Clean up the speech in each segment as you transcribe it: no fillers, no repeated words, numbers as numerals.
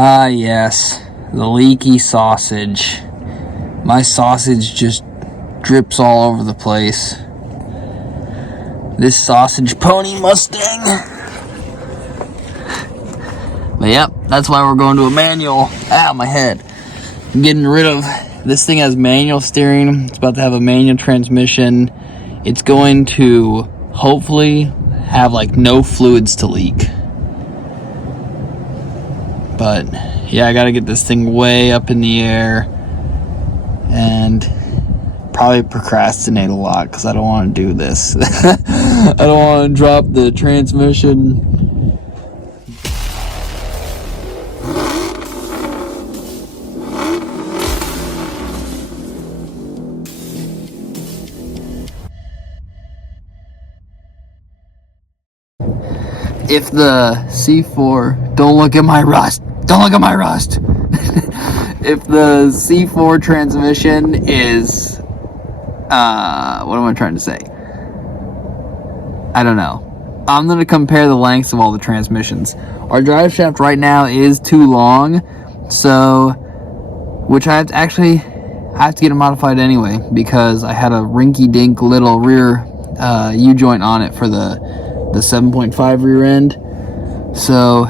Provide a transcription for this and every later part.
Ah, yes, the leaky sausage. My sausage just drips all over the place. This sausage pony Mustang. But yep, that's why we're going to a manual. Ow, my head. I'm getting rid of, this thing has manual steering. It's about to have a manual transmission. It's going to hopefully have like no fluids to leak. But yeah, I gotta get this thing way up in the air and probably procrastinate a lot because I don't want to do this. I don't want to drop the transmission. If the C4, don't look at my rust. Don't look at my rust. If the C4 transmission is, what am I trying to say? I don't know. I'm going to compare the lengths of all the transmissions. Our drive shaft right now is too long, so, which I have to get it modified anyway, because I had a rinky-dink little rear U-joint on it for the 7.5 rear end. So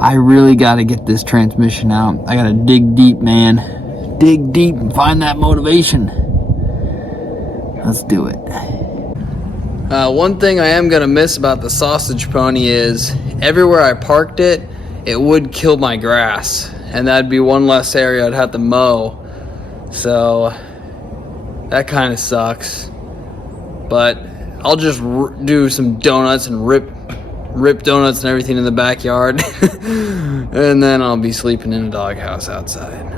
I really got to get this transmission out. I got to dig deep, man. Dig deep and find that motivation. Let's do it. One thing I am going to miss about the sausage pony is everywhere I parked it, it would kill my grass. And that'd be one less area I'd have to mow. So that kind of sucks. But I'll just do some donuts and rip donuts and everything in the backyard. And then I'll be sleeping in a doghouse outside.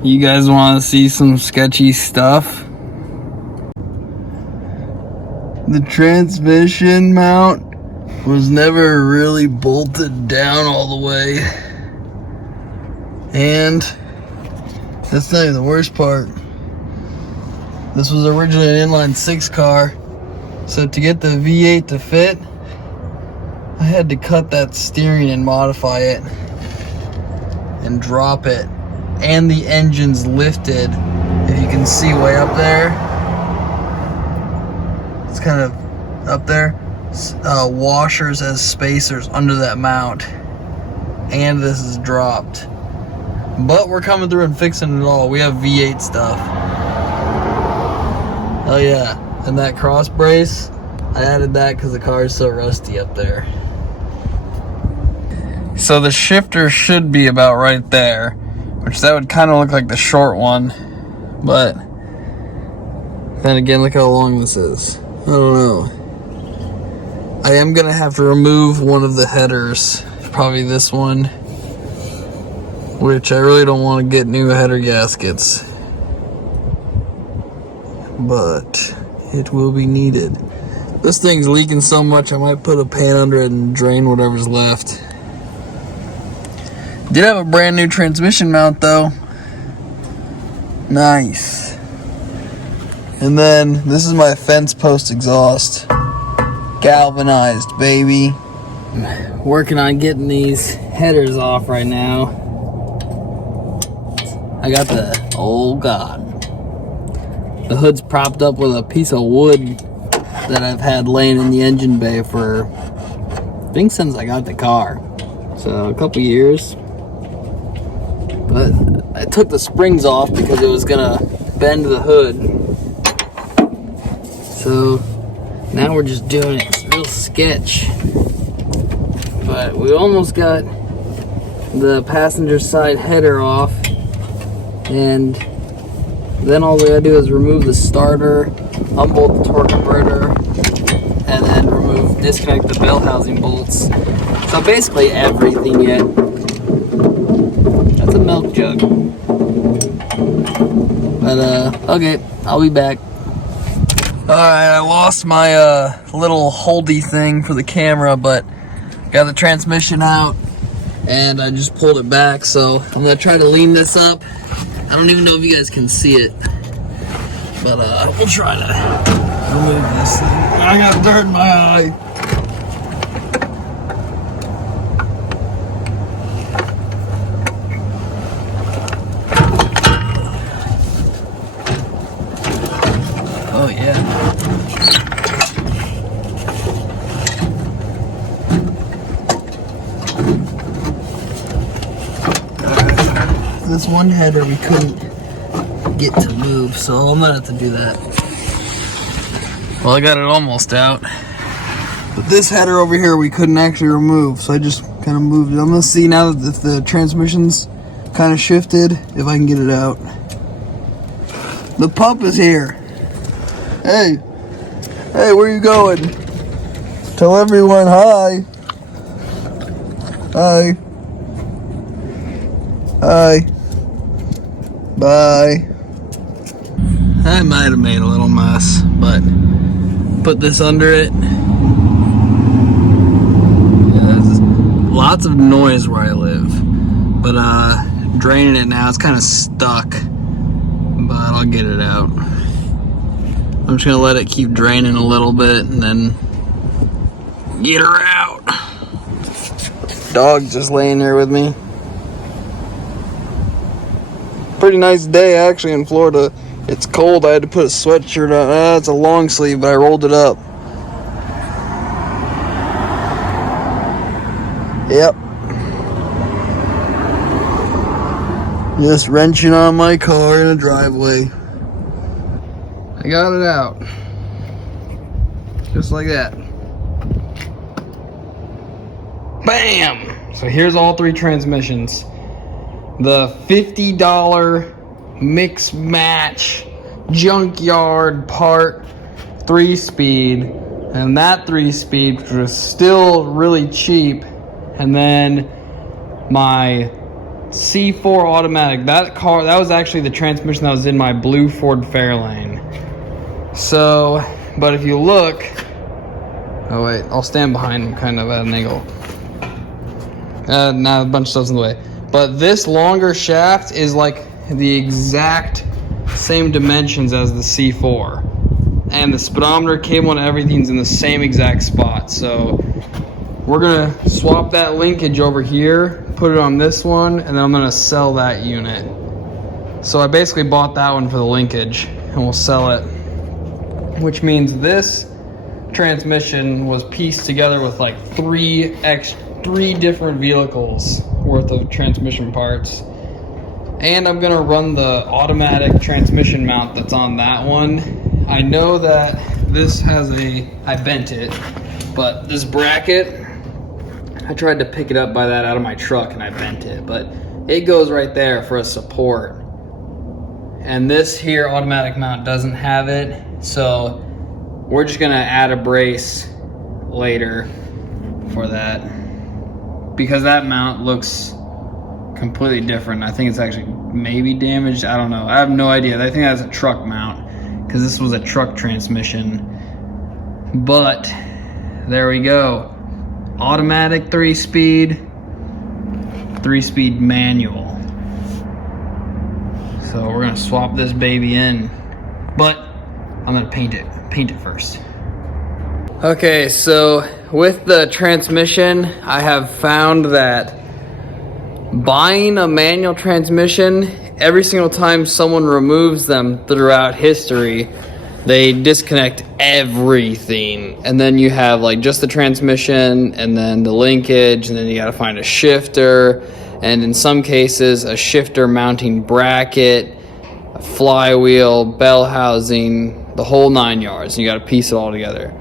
You guys want to see some sketchy stuff? The transmission mount was never really bolted down all the way. And that's not even the worst part. This was originally an inline 6 car. So to get the V8 to fit, I had to cut that steering and modify it and drop it. And the engine's lifted, if you can see way up there. It's kind of up there. Washers as spacers under that mount. And this is dropped. But we're coming through and fixing it all. We have V8 stuff. Oh yeah, and that cross brace, I added that because the car is so rusty up there. So the shifter should be about right there. Which that would kind of look like the short one, but then again, look how long this is. I don't know. I am gonna have to remove one of the headers, probably this one, which I really don't want to get new header gaskets, but it will be needed. This thing's leaking so much, I might put a pan under it and drain whatever's left. Did have a brand new transmission mount though. Nice. And then this is my fence post exhaust. Galvanized, baby. I'm working on getting these headers off right now. I got oh God. The hood's propped up with a piece of wood that I've had laying in the engine bay for, I think since I got the car. So a couple years. But I took the springs off because it was gonna bend the hood. So now we're just doing it. It's real sketch. But we almost got the passenger side header off. And then all we gotta do is remove the starter, unbolt the torque converter, and then disconnect the bell housing bolts. So basically everything yet. That's a milk jug. But okay, I'll be back. Alright, I lost my little holdy thing for the camera, but got the transmission out and I just pulled it back, so I'm gonna try to lean this up. I don't even know if you guys can see it, but we'll try to remove this thing. I got dirt in my eye. Oh yeah. This one header we couldn't get to move, so I'm gonna have to do that. Well, I got it almost out. But this header over here we couldn't actually remove, so I just kind of moved it. I'm gonna see now that if the transmission's kind of shifted, if I can get it out. The pup is here. Hey, where are you going? Tell everyone hi. Hi. Hi. Bye. I might have made a little mess, but put this under it. Yeah, there's lots of noise where I live, but draining it now, it's kind of stuck, but I'll get it out. I'm just gonna let it keep draining a little bit and then get her out. Dog's just laying there with me. Pretty nice day actually in Florida. It's cold. I had to put a sweatshirt on. It's a long sleeve, but I rolled it up. Yep. Just wrenching on my car in a driveway. I got it out. Just like that. Bam! So here's all three transmissions. The $50 mix match junkyard part 3-speed, and that 3-speed, which was still really cheap, and then my C4 automatic. That was actually the transmission that was in my blue Ford Fairlane. So, but if you look, oh wait, I'll stand behind him kind of at an angle. Now a bunch of stuff's in the way. But this longer shaft is like the exact same dimensions as the C4. And the speedometer, cable, and everything's in the same exact spot. So we're gonna swap that linkage over here, put it on this one, and then I'm gonna sell that unit. So I basically bought that one for the linkage, and we'll sell it. Which means this transmission was pieced together with like three different vehicles worth of transmission parts. And I'm gonna run the automatic transmission mount that's on that one. I know that this has I bent it, but this bracket, I tried to pick it up by that out of my truck and I bent it, but it goes right there for a support. And this here automatic mount doesn't have it, so we're just gonna add a brace later for that, because that mount looks completely different. I think it's actually maybe damaged. I don't know. I have no idea. I think that's a truck mount because this was a truck transmission. But there we go. Automatic 3-speed, 3-speed manual. So we're gonna swap this baby in, but I'm gonna paint it first. Okay, so with the transmission, I have found that buying a manual transmission, every single time someone removes them throughout history, they disconnect everything. And then you have like just the transmission and then the linkage, and then you gotta find a shifter, and in some cases a shifter mounting bracket, a flywheel, bell housing, the whole 9 yards. You gotta piece it all together.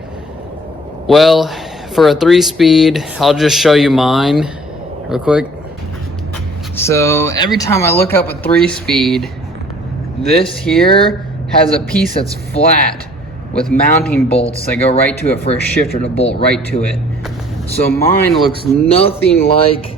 Well, for a 3-speed, I'll just show you mine real quick. So every time I look up a 3-speed, this here has a piece that's flat with mounting bolts that go right to it for a shifter to bolt right to it. So mine looks nothing like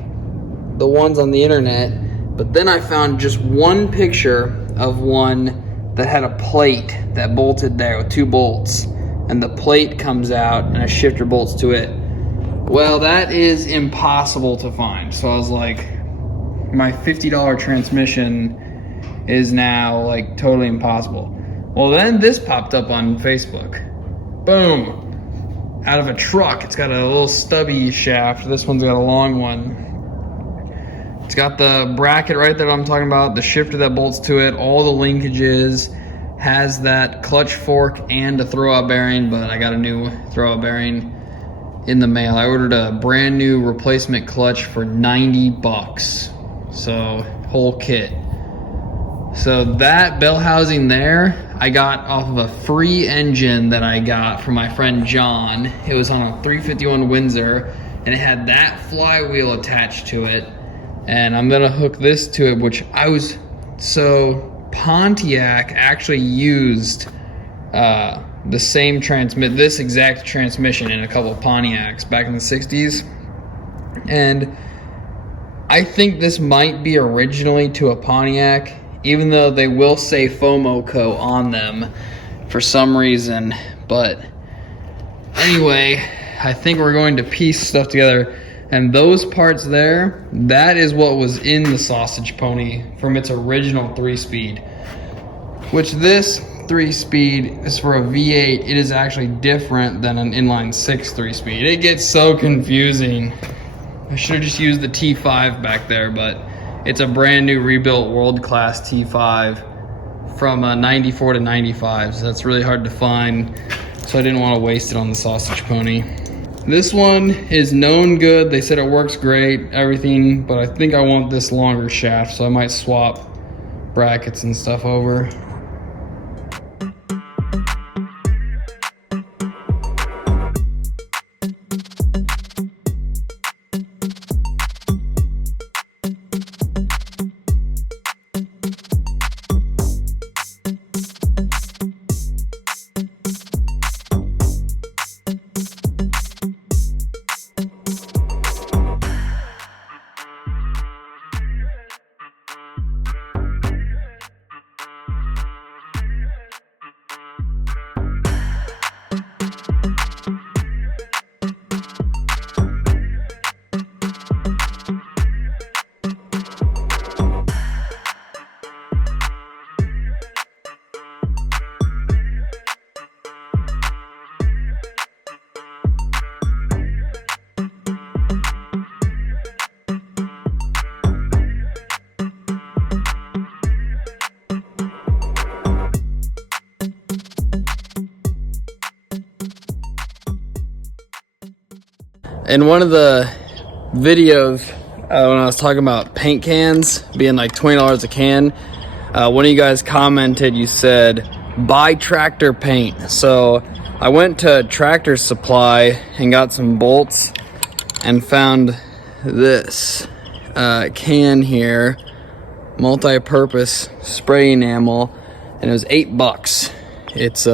the ones on the internet, but then I found just one picture of one that had a plate that bolted there with 2 bolts, and the plate comes out and a shifter bolts to it. Well, that is impossible to find. So I was like, my $50 transmission is now like totally impossible. Well, then this popped up on Facebook. Boom. Out of a truck. It's got a little stubby shaft. This one's got a long one. It's got the bracket right there I'm talking about, the shifter that bolts to it, all the linkages, has that clutch fork and a throwout bearing, but I got a new throwout bearing in the mail. I ordered a brand new replacement clutch for 90 bucks. So, whole kit. So that bell housing there, I got off of a free engine that I got from my friend John. It was on a 351 Windsor, and it had that flywheel attached to it. And I'm gonna hook this to it, which so Pontiac actually used the same this exact transmission in a couple of Pontiacs back in the 60s. And I think this might be originally to a Pontiac, even though they will say Fomoco on them for some reason. But anyway, I think we're going to piece stuff together. And those parts there, that is what was in the Sausage Pony from its original 3-speed. Which this 3-speed is for a V8. It is actually different than an inline 6 3-speed. It gets so confusing. I should have just used the T5 back there, but it's a brand new rebuilt world-class T5 from 94 to 95. So that's really hard to find. So I didn't want to waste it on the Sausage Pony. This one is known good. They said it works great, everything, but I think I want this longer shaft, so I might swap brackets and stuff over. In one of the videos, when I was talking about paint cans being like $20 a can, one of you guys commented, you said, buy Tractor paint. So I went to Tractor Supply and got some bolts and found this can here, multi-purpose spray enamel, and it was $8. It's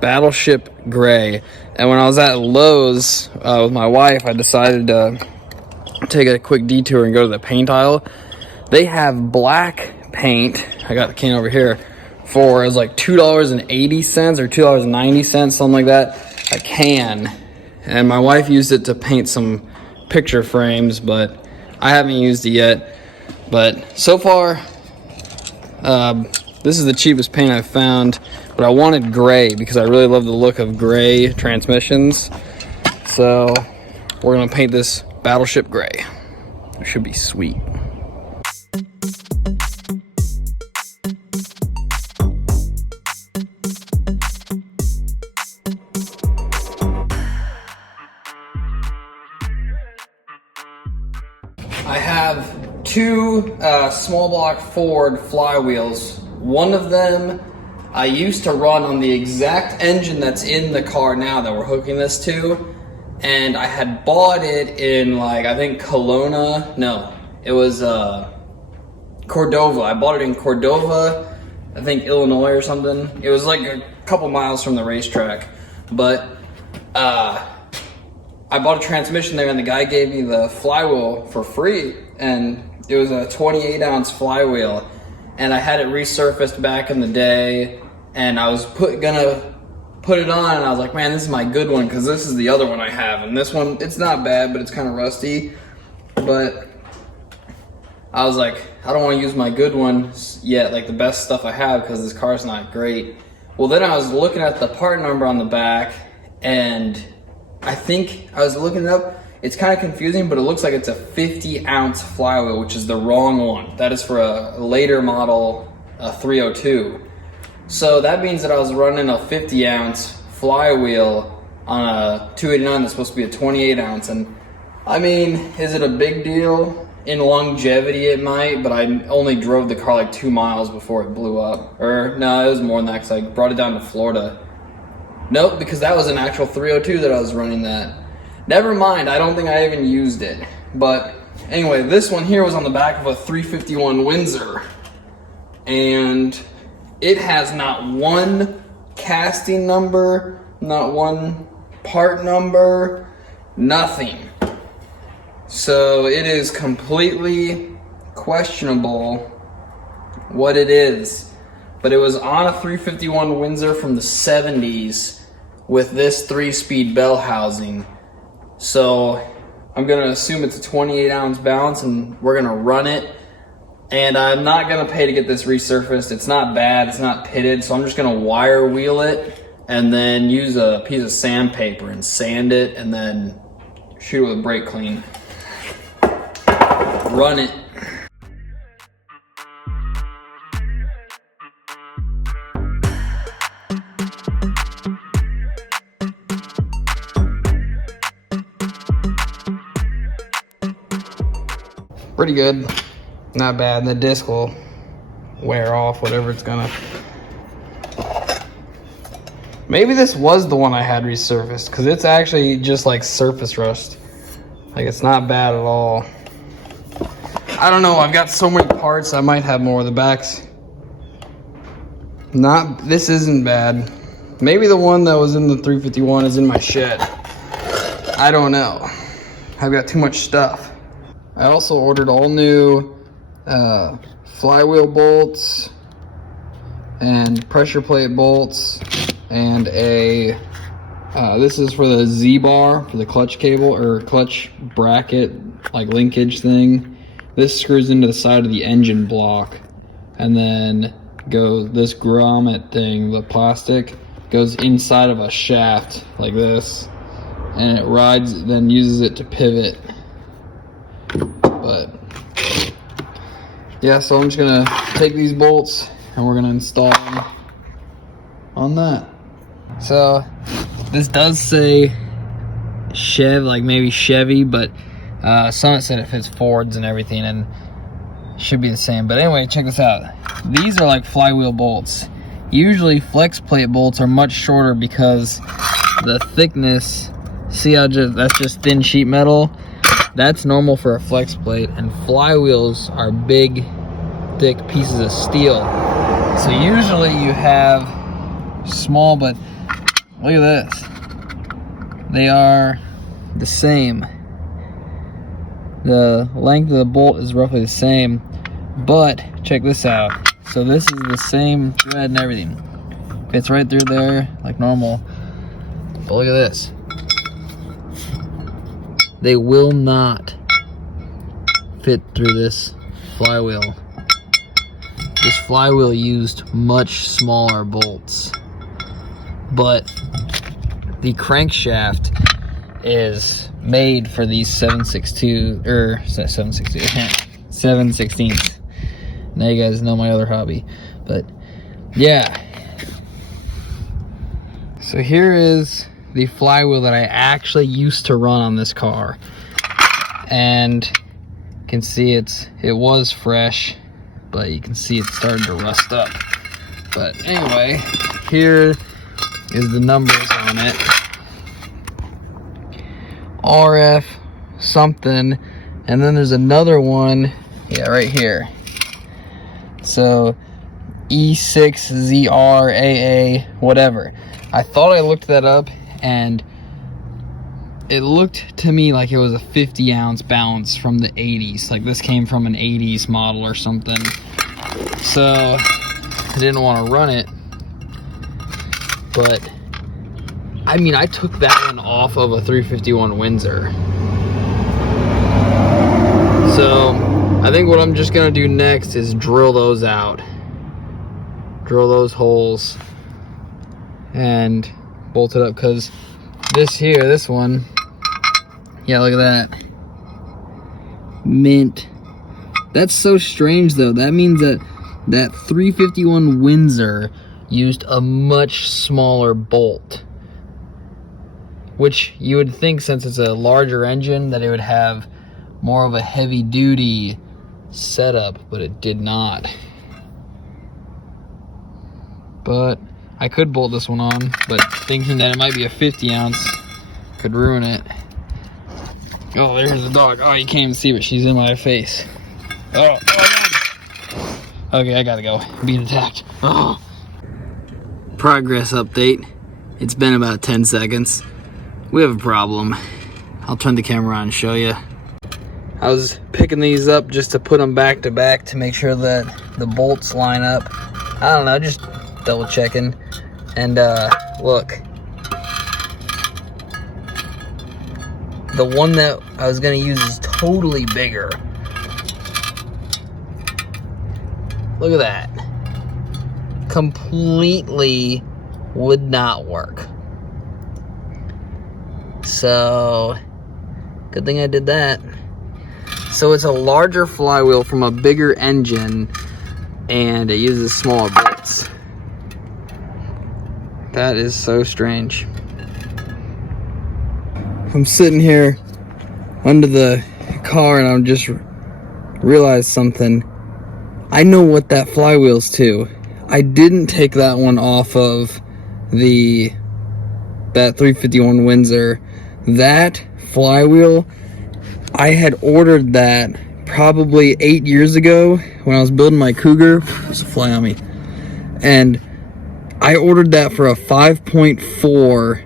Battleship Gray. And when I was at Lowe's with my wife, I decided to take a quick detour and go to the paint aisle. They have black paint. I got the can over here for, it was like $2.80 or $2.90, something like that, a can. And my wife used it to paint some picture frames, but I haven't used it yet. But so far, this is the cheapest paint I've found. But I wanted gray because I really love the look of gray transmissions. So we're gonna paint this Battleship Gray. It should be sweet. I have two small block Ford flywheels. One of them I used to run on the exact engine that's in the car now that we're hooking this to, and I had bought it in, like, I think Kelowna, no, it was Cordova. I bought it in Cordova, I think Illinois or something. It was like a couple miles from the racetrack, but I bought a transmission there and the guy gave me the flywheel for free, and it was a 28 ounce flywheel. and I had it resurfaced back in the day, and I was gonna put it on, and I was like, man, this is my good one, because this is the other one I have, and this one, it's not bad, but it's kind of rusty. But I was like, I don't want to use my good one yet, like the best stuff I have, because this car's not great. Well, then I was looking at the part number on the back, and I think I was looking it up. It's kind of confusing, but it looks like it's a 50-ounce flywheel, which is the wrong one. That is for a later model, a 302. So that means that I was running a 50-ounce flywheel on a 289 that's supposed to be a 28-ounce. And I mean, is it a big deal? In longevity, it might, but I only drove the car like 2 miles before it blew up. Or no, it was more than that, because I brought it down to Florida. Nope, because that was an actual 302 that I was running that. Never mind, I don't think I even used it. But anyway, this one here was on the back of a 351 Windsor. And it has not one casting number, not one part number, nothing. So it is completely questionable what it is. But it was on a 351 Windsor from the 70s with this 3-speed bell housing. So I'm gonna assume it's a 28-ounce balance, and we're gonna run it. And I'm not gonna pay to get this resurfaced. It's not bad, it's not pitted, so I'm just gonna wire wheel it and then use a piece of sandpaper and sand it, and then shoot it with brake clean. Run it. Pretty good, not bad. The disc will wear off, whatever it's gonna. Maybe this was the one I had resurfaced, because it's actually just like surface rust. Like, it's not bad at all. I don't know, I've got so many parts, I might have more. The backs, this isn't bad. Maybe the one that was in the 351 is in my shed. I don't know. I've got too much stuff. I also ordered all new flywheel bolts and pressure plate bolts, and this is for the Z-bar for the clutch cable, or clutch bracket, like linkage thing. This screws into the side of the engine block, and then this grommet thing, the plastic, goes inside of a shaft like this, and it rides, then uses it to pivot. But yeah, so I'm just gonna take these bolts and we're gonna install them on that. So this does say like maybe Chevy, but some said it fits Fords and everything, and should be the same. But anyway, check this out. These are like flywheel bolts. Usually flex plate bolts are much shorter because the thickness, see how that's just thin sheet metal? That's normal for a flex plate, and flywheels are big, thick pieces of steel. So usually you have small, but look at this. They are the same. The length of the bolt is roughly the same, but check this out. So this is the same thread and everything. Fits right through there like normal. But look at this. They will not fit through this flywheel. This flywheel used much smaller bolts, but the crankshaft is made for these 7/16. Now you guys know my other hobby, but yeah. So here is the flywheel that I actually used to run on this car, and you can see it was fresh, but you can see it's starting to rust up. But anyway, here is the numbers on it. RF something, and then there's another one, yeah, right here. So E6ZRAA whatever. I thought I looked that up, and it looked to me like it was a 50-ounce balance from the 80s. Like this came from an 80s model or something. So I didn't want to run it, but I mean, I took that one off of a 351 Windsor. So I think what I'm just gonna do next is drill those out, drill those holes, and bolt it up, because this one, yeah, look at that, mint. That's so strange though. That means that 351 Windsor used a much smaller bolt, which you would think, since it's a larger engine, that it would have more of a heavy duty setup, but it did not. But I could bolt this one on, but thinking that it might be a 50 ounce could ruin it. Oh, there's the dog. Oh, you can't even see, but she's in my face. Oh, God. Okay, I gotta go. I'm being attacked. Oh. Progress update. It's been about 10 seconds. We have a problem. I'll turn the camera on and show you. I was picking these up just to put them back to back to make sure that the bolts line up. I don't know, just double checking. And look. The one that I was gonna use is totally bigger. Look at that. Completely would not work. So, good thing I did that. So it's a larger flywheel from a bigger engine, and it uses smaller bolts. That is so strange. I'm sitting here under the car and I'm just realized something. I know what that flywheel's to. I didn't take that one off of that 351 Windsor. That flywheel, I had ordered that probably 8 years ago when I was building my Cougar. There's a fly on me. And I ordered that for a 5.4,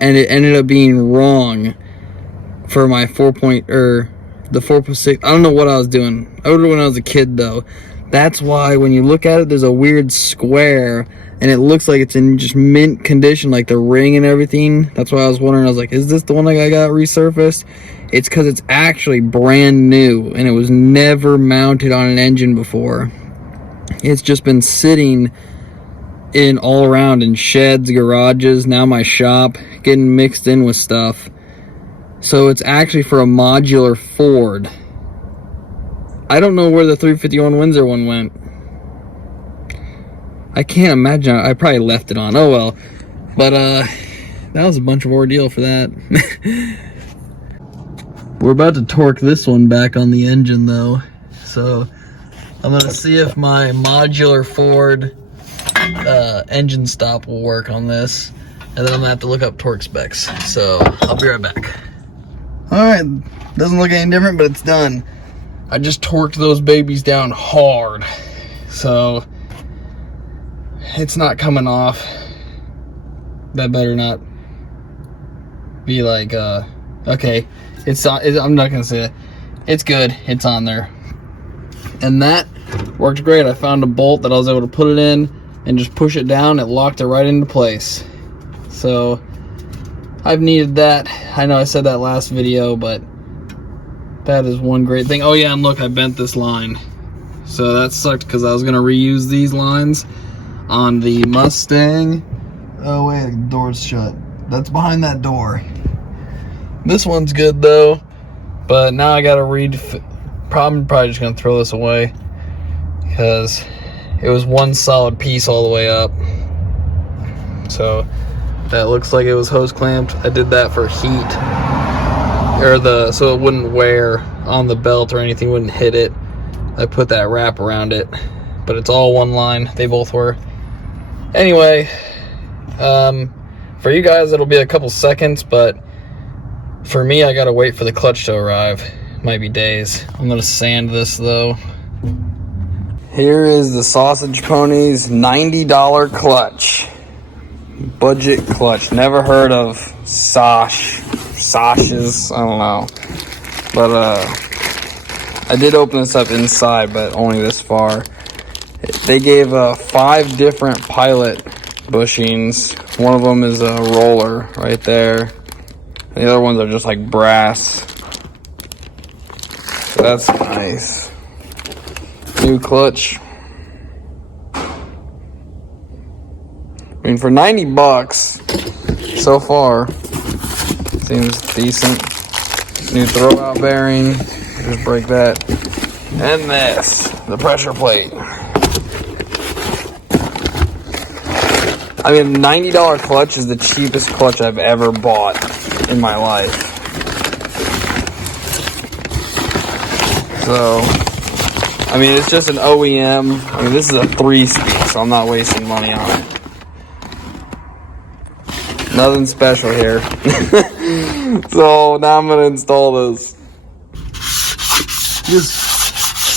and it ended up being wrong for my the 4.6. I don't know what I was doing. I ordered it when I was a kid though. That's why when you look at it, there's a weird square, and it looks like it's in just mint condition, like the ring and everything. That's why I was wondering. I was like, is this the one that I got resurfaced? It's because it's actually brand new, and it was never mounted on an engine before. It's just been sitting in all around in sheds, garages, now my shop, getting mixed in with stuff. So it's actually for a modular Ford. I don't know where the 351 Windsor one went. I can't imagine. I probably left it on. Oh well. But that was a bunch of ordeal for that. We're about to torque this one back on the engine though. So I'm gonna see if my modular Ford engine stop will work on this, and then I'm gonna have to look up torque specs. So I'll be right back. Alright, doesn't look any different, but it's done. I just torqued those babies down hard, so it's not coming off. That better not be like okay, it's on. I'm not gonna say it. It's good, it's on there, and that worked great. I found a bolt that I was able to put it in and just push it down. It locked it right into place. So I've needed that. I know I said that last video, but that is one great thing. Oh yeah, and look, I bent this line. So that sucked because I was gonna reuse these lines on the Mustang. Oh wait, the door's shut. That's behind that door. This one's good though, but now I gotta probably just gonna throw this away because it was one solid piece all the way up. So that looks like it was hose clamped. I did that for heat, so it wouldn't wear on the belt or anything, wouldn't hit it. I put that wrap around it, but it's all one line. They both were. Anyway, for you guys it'll be a couple seconds, but for me I gotta wait for the clutch to arrive. Might be days. I'm gonna sand this though. Here is the Sausage Pony's $90 clutch. Budget clutch. Never heard of Sashes, I don't know. But I did open this up inside, but only this far. They gave 5 different pilot bushings. One of them is a roller right there. The other ones are just like brass. So that's nice. New clutch. I mean, for 90 bucks so far, seems decent. New throwout bearing. Just break that. And this, the pressure plate. I mean, $90 clutch is the cheapest clutch I've ever bought in my life. So, I mean, it's just an OEM. I mean, this is a 3-speed, so I'm not wasting money on it. Nothing special here. So now I'm gonna install this. Just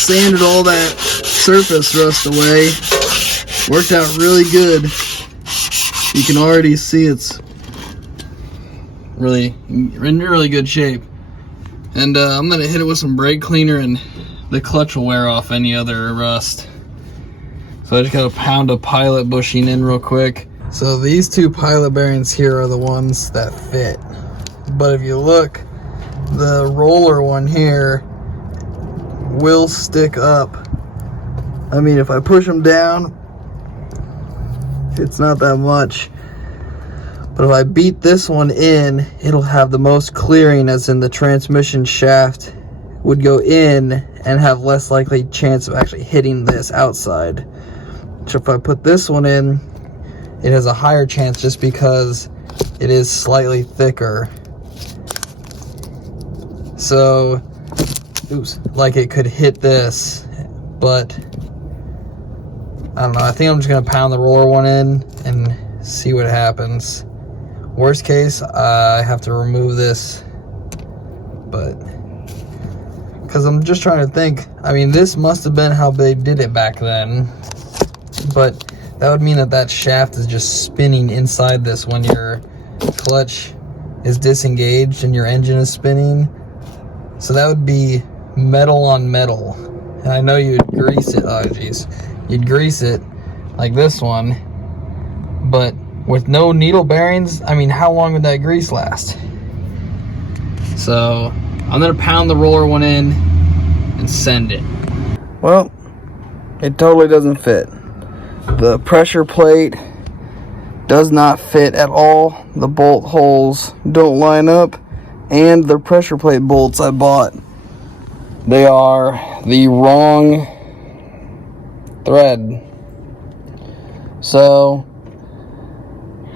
sanded all that surface rust away. Worked out really good. You can already see it's really in really good shape. And I'm gonna hit it with some brake cleaner, and the clutch will wear off any other rust. So I just got a pound of pilot bushing in real quick. So these 2 pilot bearings here are the ones that fit. But if you look, the roller one here will stick up. I mean, if I push them down, it's not that much. But if I beat this one in, it'll have the most clearing, as in the transmission shaft would go in and have less likely chance of actually hitting this outside. So if I put this one in, it has a higher chance just because it is slightly thicker. So, oops, like it could hit this, but I don't know. I think I'm just gonna pound the roller one in and see what happens. Worst case, I have to remove this, but because I'm just trying to think. I mean, this must have been how they did it back then, but that would mean that shaft is just spinning inside this when your clutch is disengaged and your engine is spinning. So that would be metal on metal. And I know you'd grease it. Oh, geez. You'd grease it like this one. But with no needle bearings, I mean, how long would that grease last? So I'm going to pound the roller one in and send it. Well, it totally doesn't fit. The pressure plate does not fit at all. The bolt holes don't line up, and the pressure plate bolts I bought, they are the wrong thread. So,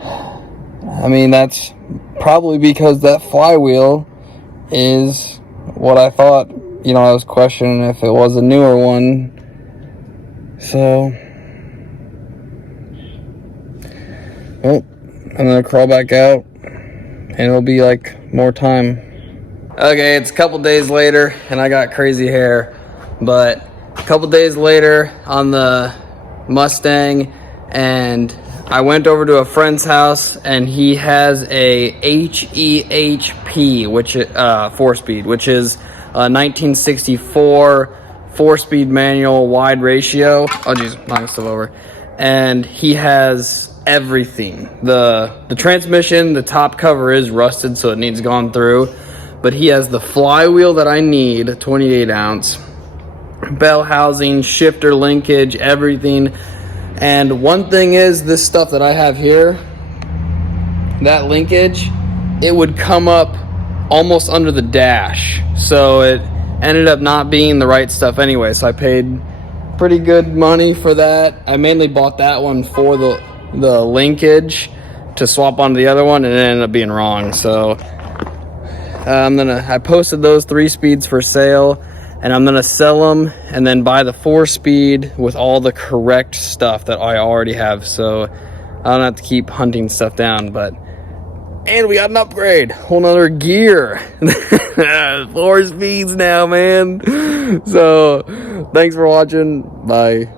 I mean, that's probably because that flywheel is what I thought. You know, I was questioning if it was a newer one. So, well, I'm gonna crawl back out, and it'll be like more time. Okay, it's a couple days later, and I got crazy hair, but a couple days later on the Mustang, and I went over to a friend's house, and he has a HEHP, which 4-speed, which is a 1964 4-speed manual wide ratio. Oh geez, knocking stuff over. And he has everything. The transmission, the top cover is rusted, so it needs gone through, but he has the flywheel that I need, 28 ounce, bell housing, shifter linkage, everything. And one thing is, this stuff that I have here, that linkage, it would come up almost under the dash, so it ended up not being the right stuff anyway. So I paid pretty good money for that. I mainly bought that one for the linkage to swap onto the other one, and it ended up being wrong. So I posted those 3 speeds for sale, and I'm gonna sell them and then buy the 4-speed with all the correct stuff that I already have, so I don't have to keep hunting stuff down. And we got an upgrade, whole nother gear. 4 speeds now, man. So thanks for watching. Bye.